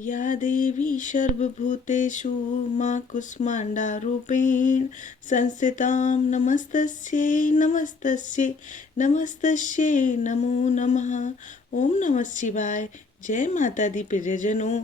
या देवी सर्वभूतेषु मां कूष्माण्डारूपेण संस्थितां नमस्तस्यै नमस्तस्यै नमस्तस्यै नमो नमः। ओम नमः शिवाय। जय माता दी प्रियजनों।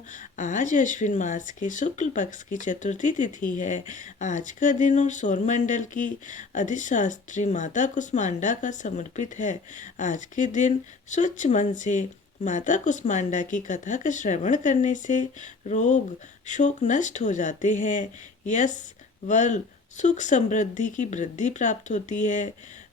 आज अश्विन मास के शुक्ल पक्ष की चतुर्थी तिथि है। आज का दिन और सौरमंडल की अधिशास्त्री माता कुष्मांडा का समर्पित है। आज के दिन स्वच्छ मन से माता कुष्मांडा की कथा का श्रवण करने से रोग शोक नष्ट हो जाते हैं। यश बल सुख समृद्धि की वृद्धि प्राप्त होती है।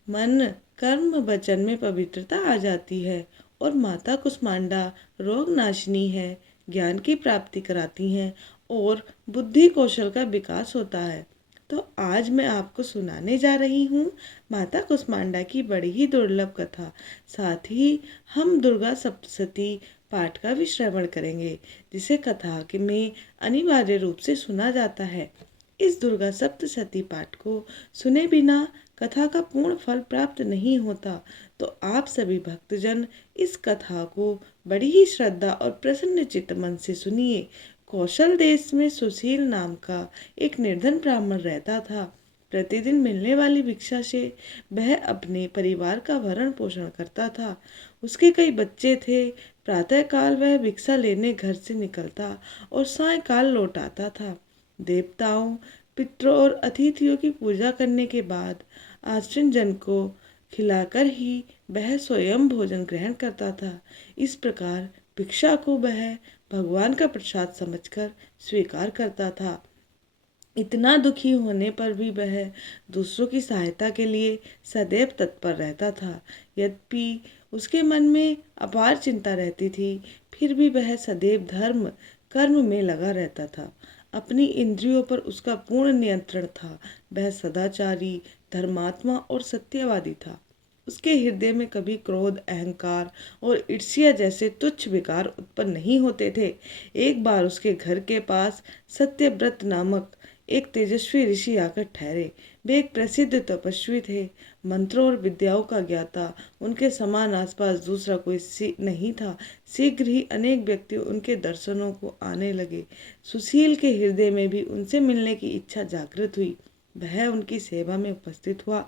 मन कर्म वचन में पवित्रता आ जाती है और माता कुष्मांडा रोग नाशिनी है, ज्ञान की प्राप्ति कराती हैं और बुद्धि कौशल का विकास होता है। तो आज मैं आपको सुनाने जा रही हूँ माता कुष्मांडा की बड़ी ही दुर्लभ कथा। साथ ही हम दुर्गा सप्तशती पाठ का भी श्रवण करेंगे, जिसे कथा के में अनिवार्य रूप से सुना जाता है। इस दुर्गा सप्तशती पाठ को सुने बिना कथा का पूर्ण फल प्राप्त नहीं होता। तो आप सभी भक्तजन इस कथा को बड़ी ही श्रद्धा और प्रसन्न चित्त मन से सुनिए। कौशल देश में सुशील नाम का एक निर्धन ब्राह्मण रहता था। प्रतिदिन मिलने वाली भिक्षा से वह अपने परिवार का भरण पोषण करता था। उसके कई बच्चे थे। प्रातःकाल वह भिक्षा लेने घर से निकलता और सायंकाल लौट आता था। देवताओं, पितरों और अतिथियों की पूजा करने के बाद आश्रित जन को खिलाकर ही वह स्वयं भोजन ग्रहण करता था। इस प्रकार भिक्षा को वह भगवान का प्रसाद समझकर स्वीकार करता था। इतना दुखी होने पर भी वह दूसरों की सहायता के लिए सदैव तत्पर रहता था। यद्यपि उसके मन में अपार चिंता रहती थी, फिर भी वह सदैव धर्म कर्म में लगा रहता था। अपनी इंद्रियों पर उसका पूर्ण नियंत्रण था। वह सदाचारी, धर्मात्मा और सत्यवादी था। उसके हृदय में कभी क्रोध, अहंकार और ईर्ष्या जैसे तुच्छ विकार उत्पन्न नहीं होते थे। एक बार उसके घर के पास सत्यव्रत नामक एक तेजस्वी ऋषि आकर ठहरे। वे एक प्रसिद्ध तपस्वी थे, मंत्रों और विद्याओं का ज्ञाता। उनके समान आसपास दूसरा कोई नहीं था। शीघ्र ही अनेक व्यक्ति उनके दर्शनों को आने लगे। सुशील के हृदय में भी उनसे मिलने की इच्छा जागृत हुई। वह उनकी सेवा में उपस्थित हुआ।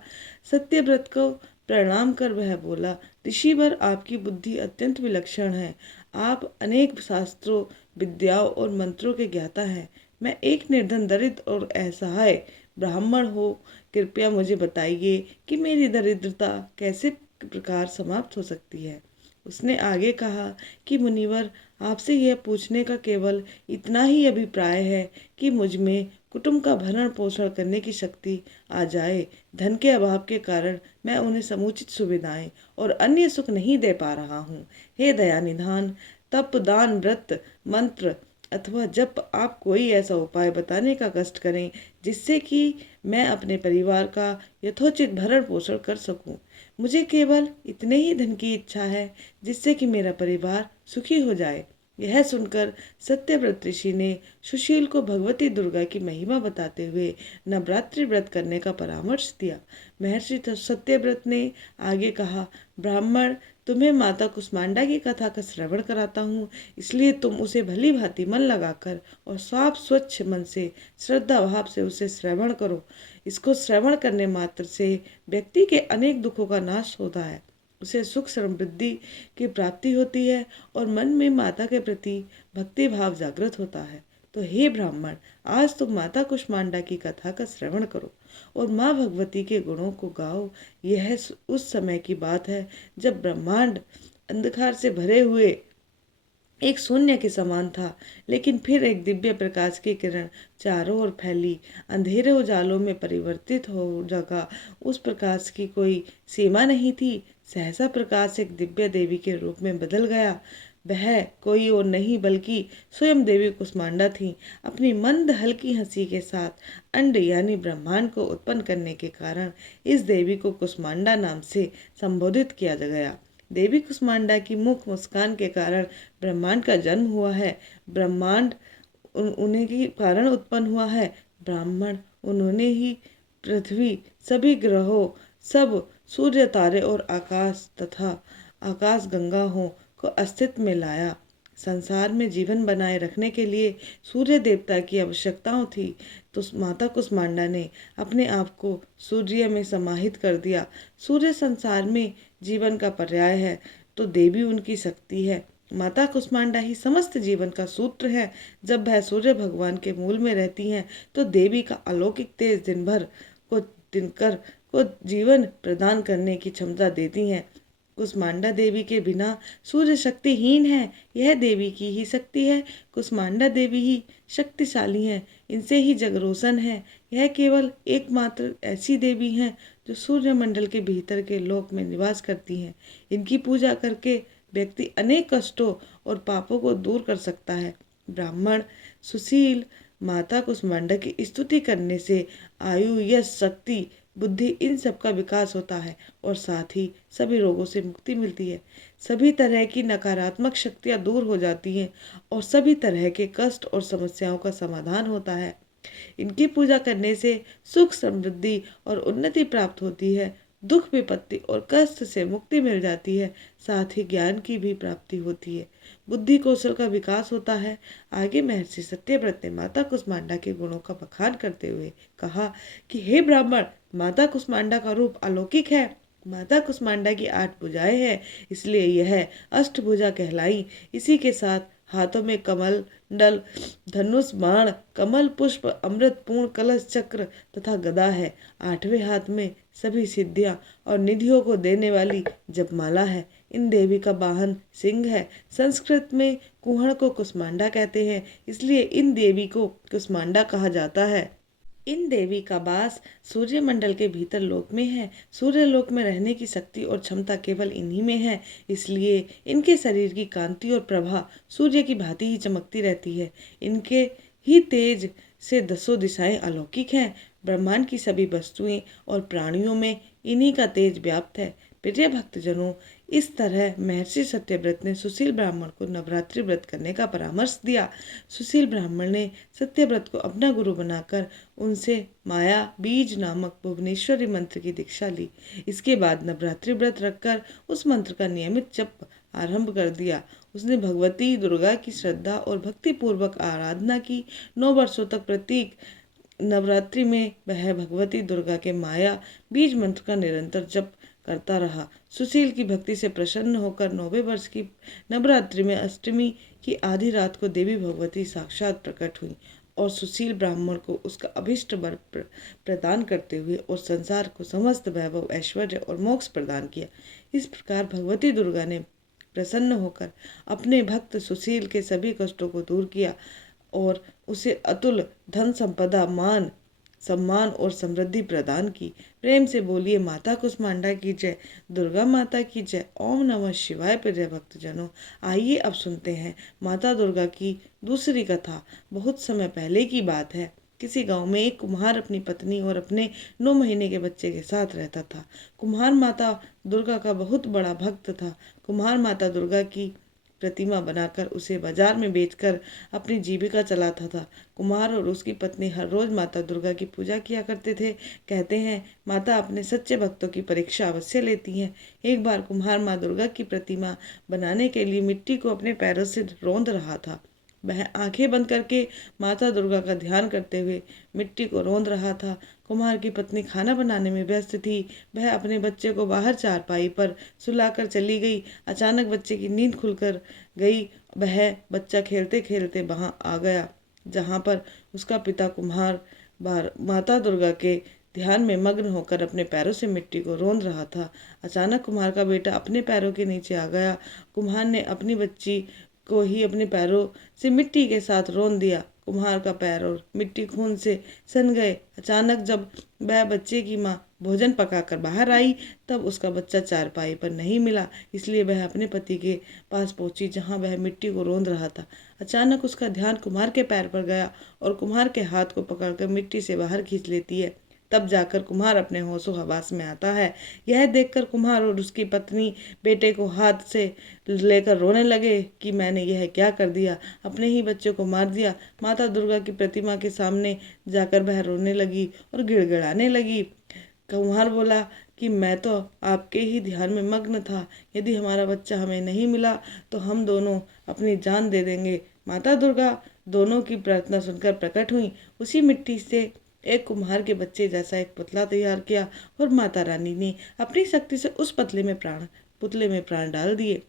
सत्यव्रत को प्रणाम कर वह बोला, ऋषिवर, आपकी बुद्धि अत्यंत विलक्षण है। आप अनेक शास्त्रों, विद्याओं और मंत्रों के ज्ञाता हैं। मैं एक निर्धन, दरिद्र और असहाय ब्राह्मण हो। कृपया मुझे बताइए कि मेरी दरिद्रता कैसे प्रकार समाप्त हो सकती है। उसने आगे कहा कि मुनिवर, आपसे यह पूछने का केवल इतना ही अभिप्राय है कि मुझ में कुटुंब का भरण पोषण करने की शक्ति आ जाए। धन के अभाव के कारण मैं उन्हें समुचित सुविधाएं और अन्य सुख नहीं दे पा रहा हूँ। हे दया निधान, तप, दान, व्रत, मंत्र अथवा जब आप कोई ऐसा उपाय बताने का कष्ट करें जिससे कि मैं अपने परिवार का यथोचित भरण पोषण कर सकूं। मुझे केवल इतने ही धन की इच्छा है जिससे कि मेरा परिवार सुखी हो जाए। यह सुनकर सत्यव्रत ऋषि ने सुशील को भगवती दुर्गा की महिमा बताते हुए नवरात्रि व्रत करने का परामर्श दिया। महर्षि सत्यव्रत ने आगे कहा, ब्राह्मण, तुम्हें माता कुष्मांडा की कथा का श्रवण कराता हूँ, इसलिए तुम उसे भली भांति मन लगाकर और साफ स्वच्छ मन से श्रद्धा भाव से उसे श्रवण करो। इसको श्रवण करने मात्र से व्यक्ति के अनेक दुखों का नाश होता है, उसे सुख समृद्धि की प्राप्ति होती है और मन में माता के प्रति भक्ति भाव जागृत होता है। तो हे ब्राह्मण, आज तुम माता कुष्मांडा की कथा का श्रवण करो और माँ भगवती के गुणों को गाओ। यह उस समय की बात है जब ब्रह्मांड अंधकार से भरे हुए एक शून्य के समान था, लेकिन फिर एक दिव्य प्रकाश की किरण चारों ओर फैली, अंधेरे उजालों में परिवर्तित हो जगह। उस प्रकाश की कोई सीमा नहीं थी। सहसा प्रकाश एक दिव्य देवी के रूप में बदल गया। वह कोई और नहीं बल्कि स्वयं देवी कुष्मांडा थी। अपनी मंद हल्की हंसी के साथ अंड यानी ब्रह्मांड को उत्पन्न करने के कारण इस देवी को कुष्मांडा नाम से संबोधित किया गया। देवी कुष्मांडा की मुख मुस्कान के कारण ब्रह्मांड का जन्म हुआ है। ब्रह्मांड उन्हीं के कारण उत्पन्न हुआ है। ब्राह्मण उन्होंने ही पृथ्वी, सभी ग्रहों, सब सूर्य, तारे और आकाश तथा आकाश गंगा को अस्तित्व में लाया। संसार में जीवन बनाए रखने के लिए सूर्य देवता की आवश्यकताओं थी, तो माता कुष्मांडा ने अपने आप को सूर्य में समाहित कर दिया। सूर्य संसार में जीवन का पर्याय है, तो देवी उनकी शक्ति है। माता कुष्मांडा ही समस्त जीवन का सूत्र है। जब वह सूर्य भगवान के मूल में रहती हैं, तो देवी का अलौकिक तेज दिनकर को जीवन प्रदान करने की क्षमता देती हैं। कुष्मांडा देवी के बिना सूर्य शक्तिहीन है। यह देवी की ही शक्ति है। कुष्मांडा देवी ही शक्तिशाली हैं, इनसे ही जग रोशन है। यह केवल एकमात्र ऐसी देवी हैं जो सूर्यमंडल के भीतर के लोक में निवास करती हैं। इनकी पूजा करके व्यक्ति अनेक कष्टों और पापों को दूर कर सकता है। ब्राह्मण, सुशील माता कुष्मांडा की स्तुति करने से आयु, यश, शक्ति, बुद्धि इन सब का विकास होता है और साथ ही सभी रोगों से मुक्ति मिलती है। सभी तरह की नकारात्मक शक्तियां दूर हो जाती हैं और सभी तरह के कष्ट और समस्याओं का समाधान होता है। इनकी पूजा करने से सुख, समृद्धि और उन्नति प्राप्त होती है। दुख, विपत्ति और कष्ट से मुक्ति मिल जाती है। साथ ही ज्ञान की भी प्राप्ति होती है। बुद्धि कौशल का विकास होता है। आगे महर्षि सत्यव्रत ने माता कुष्मांडा के गुणों का बखान करते हुए कहा कि हे ब्राह्मण, माता कुष्मांडा का रूप अलौकिक है। माता कुष्मांडा की 8 भुजाएं हैं, इसलिए यह अष्टभुजा कहलाई। इसी के साथ हाथों में कमल दल, धनुष, बाण, कमल पुष्प, अमृत पूर्ण कलश, चक्र तथा गदा है। 8वें हाथ में सभी सिद्धियां और निधियों को देने वाली जपमाला है। इन देवी का वाहन सिंह है। संस्कृत में कुहड़ को कुष्मांडा कहते हैं, इसलिए इन देवी को कुष्मांडा कहा जाता है। इन देवी का वास सूर्यमंडल के भीतर लोक में है। सूर्य लोक में रहने की शक्ति और क्षमता केवल इन्हीं में है, इसलिए इनके शरीर की कांति और प्रभा सूर्य की भांति ही चमकती रहती है। इनके ही तेज से 10 दिशाएं अलौकिक हैं। ब्रह्मांड की सभी वस्तुएं और प्राणियों में इन्हीं का तेज व्याप्त है। प्रिय भक्तजनों, इस तरह महर्षि सत्यव्रत ने सुशील ब्राह्मण को नवरात्रि व्रत करने का परामर्श दिया। सुशील ब्राह्मण ने सत्यव्रत को अपना गुरु बनाकर उनसे माया बीज नामक भुवनेश्वरी मंत्र की दीक्षा ली। इसके बाद नवरात्रि व्रत रखकर उस मंत्र का नियमित जप आरंभ कर दिया। उसने भगवती दुर्गा की श्रद्धा और भक्ति पूर्वक आराधना की। 9 वर्षों तक प्रत्येक नवरात्रि में वह भगवती दुर्गा के माया बीज मंत्र का निरंतर जप करता रहा। सुशील की भक्ति से प्रसन्न होकर 9वें वर्ष की नवरात्रि में अष्टमी की आधी रात को देवी भगवती साक्षात प्रकट हुई और सुशील ब्राह्मण को उसका अभिष्ट वर प्रदान करते हुए और संसार को समस्त वैभव, ऐश्वर्य और मोक्ष प्रदान किया। इस प्रकार भगवती दुर्गा ने प्रसन्न होकर अपने भक्त सुशील के सभी कष्टों को दूर किया और उसे अतुल धन संपदा, मान सम्मान और समृद्धि प्रदान की। प्रेम से बोलिए माता कुष्मांडा की जय, दुर्गा माता की जय। ओम नमः शिवाय। प्रिय भक्तजनों, आइए अब सुनते हैं माता दुर्गा की दूसरी कथा। बहुत समय पहले की बात है। किसी गांव में एक कुम्हार अपनी पत्नी और अपने 9 महीने के बच्चे के साथ रहता था। कुम्हार माता दुर्गा का बहुत बड़ा भक्त था। कुम्हार माता दुर्गा की प्रतिमा बनाकर उसे बाजार में बेचकर अपनी जीविका चलाता था। कुम्हार और उसकी पत्नी हर रोज माता दुर्गा की पूजा किया करते थे। कहते हैं माता अपने सच्चे भक्तों की परीक्षा अवश्य लेती हैं। एक बार कुम्हार माँ दुर्गा की प्रतिमा बनाने के लिए मिट्टी को अपने पैरों से रौंद रहा था। वह आंखें बंद करके माता दुर्गा का ध्यान करते हुए मिट्टी को रौंद रहा था। कुम्हार की पत्नी खाना बनाने में व्यस्त थी। वह अपने बच्चे को बाहर चारपाई पर सुलाकर चली गई। अचानक बच्चे की नींद खुलकर गई। वह बच्चा खेलते खेलते वहां आ गया जहां पर उसका पिता कुम्हार माता दुर्गा के ध्यान में मग्न होकर अपने पैरों से मिट्टी को रौंद रहा था। अचानक कुम्हार का बेटा अपने पैरों के नीचे आ गया। कुम्हार ने अपनी बच्ची को ही अपने पैरों से मिट्टी के साथ रौंद दिया। कुम्हार का पैर और मिट्टी खून से सन गए। अचानक जब वह बच्चे की माँ भोजन पकाकर बाहर आई, तब उसका बच्चा चारपाई पर नहीं मिला। इसलिए वह अपने पति के पास पहुंची जहां वह मिट्टी को रौंद रहा था। अचानक उसका ध्यान कुम्हार के पैर पर गया और कुम्हार के हाथ को पकड़कर मिट्टी से बाहर खींच लेती है। तब जाकर कुम्हार अपने होशो हवास में आता है। यह देखकर कुम्हार और उसकी पत्नी बेटे को हाथ से लेकर रोने लगे कि मैंने यह क्या कर दिया, अपने ही बच्चे को मार दिया। माता दुर्गा की प्रतिमा के सामने जाकर वह रोने लगी और गिड़गिड़ाने लगी। कुम्हार बोला, कि मैं तो आपके ही ध्यान में मग्न था, यदि हमारा बच्चा हमें नहीं मिला तो हम दोनों अपनी जान दे देंगे। माता दुर्गा दोनों की प्रार्थना सुनकर प्रकट हुई। उसी मिट्टी से एक कुम्हार के बच्चे जैसा एक पुतला तैयार किया और माता रानी ने अपनी शक्ति से उस पुतले में प्राण डाल दिए।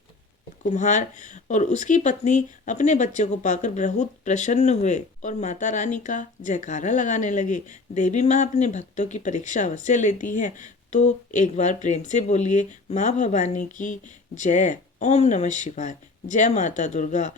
कुम्हार और उसकी पत्नी अपने बच्चे को पाकर बहुत प्रसन्न हुए और माता रानी का जयकारा लगाने लगे। देवी माँ अपने भक्तों की परीक्षा अवश्य लेती है, तो एक बार प्रेम से बोलिए, माँ भवानी की जय। ओम नमः शिवाय। जय माता दुर्गा।